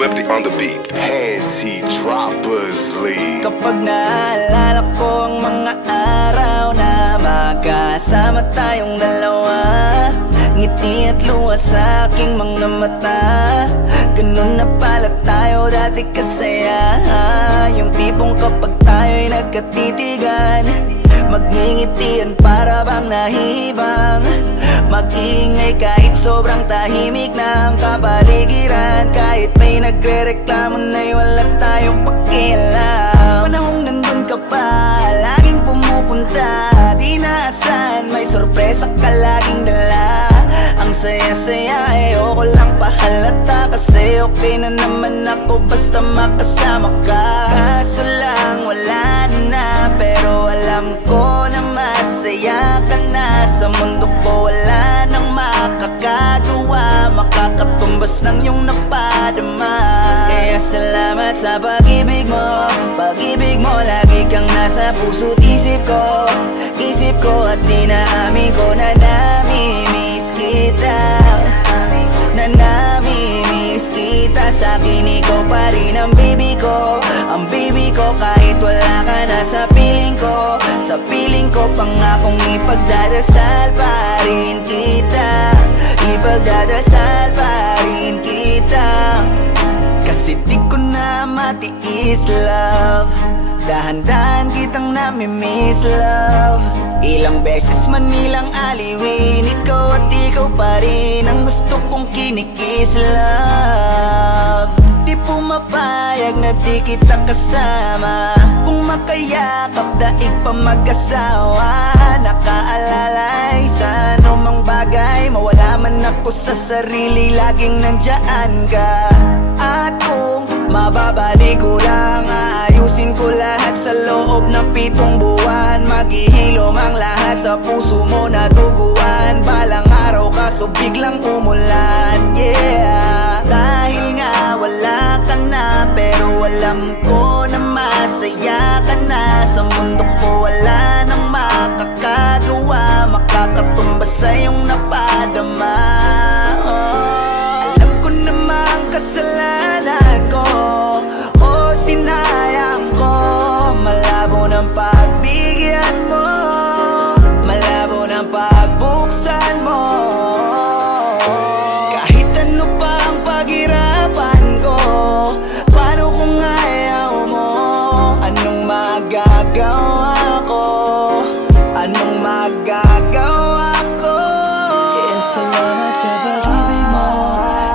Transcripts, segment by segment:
Swiftly on the beat. Panty Droppers League. Kapag naalala ko ang mga araw na magkasama tayong dalawa, ngiti at luha sa aking mga mata. Ganun na pala tayo dati kasaya. Yung tipong kapag tayo'y nagkatitigan, magngingitian para bang nahihibang. Mag-iingay kahit sobrang tahimik na ang kapaligiran. Kahit may nagre-reklamo na'y wala tayong pakialam. Panahong nandun ka pa, laging pumupunta, di naasan, may sorpresa ka laging dala. Ang saya-saya, ayoko lang pahalata, kasi okay na naman ako basta makasama ka. Kaso lang wala na, pero alam ko na masaya ka na. Sa mundo ko wala nang makakagawa, makakatumbas ng iyong napadama. Kaya salamat sa pag-ibig mo, pag-ibig mo. Lagi kang nasa puso't isip ko, isip ko. At dinaamin ko na namimiss kita, na namimiss kita. Sa'kin ikaw pa rin ang baby ko, ang baby ko. Kahit wala ka na sa piling ko, sa piling ko, pangakong ipagdadasal pa rin kita, ipagdadasal pa rin kita. Kasi di ko na matiis, love, dahan-dahan kitang namimiss, love. Ilang beses man nilang aliwin, ikaw at ikaw pa rin ang gusto kong kinikis, love. Di pumapayag na di kita kasama, kung makayakap daig pa mag-asawa. Nakaalalay sa anumang bagay, mawala man ako sa sarili, laging nandyan ka. At kung mababalik ko lang, aayusin ko lahat sa loob ng 7 buwan. Maghihilom ang lahat sa puso mo na duguan. Balang araw kaso biglang umulan, yeah. Dahil nga wala ka na, pero alam ko na masaya ka na. Sa mundo ko wala nang makakagawa, makakatumbas sa iyong napadama. Alam ko namang kasalanan ko, o sinayang ko. Malabo ng pagbigyan mo, malabo ng pagbuksan mo. Kahit ano pa ang paghirapan ko, paano kung ayaw mo? Anong magagawa ko? Anong magagawa ko? Kaya salamat sa pag-ibig mo,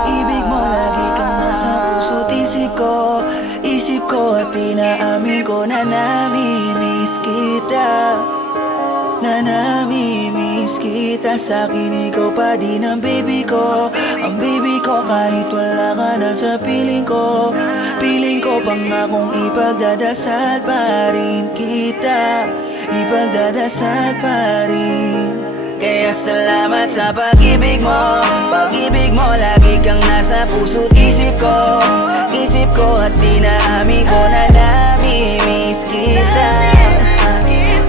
ibig mo. Lagi kang nasa puso't isip ko, isip ko. At inaamin ko na namimiss kita, na namimiss kita. Sa'kin ikaw pa din ang baby ko, ang baby ko. Kahit wala ka na sa piling ko, piling ko. Pangakong ipagdadasal pa rin kita, ipagdadasal pa rin. Kaya salamat sa pag-ibig mo, pag-ibig mo. Lagi kang nasa puso't isip ko, isip ko. At dinaamin ko na namimiss kita,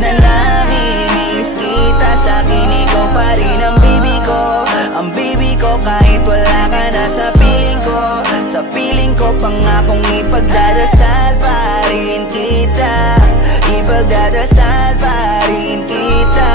na namimiss kita. Sa'kin ikaw pa rin ang baby ko, ang baby ko. Kahit wala ka na sa piling ko, sa piling ko. Pangakong ipagdadasal pa rin kita, ipagdadasal pa rin kita.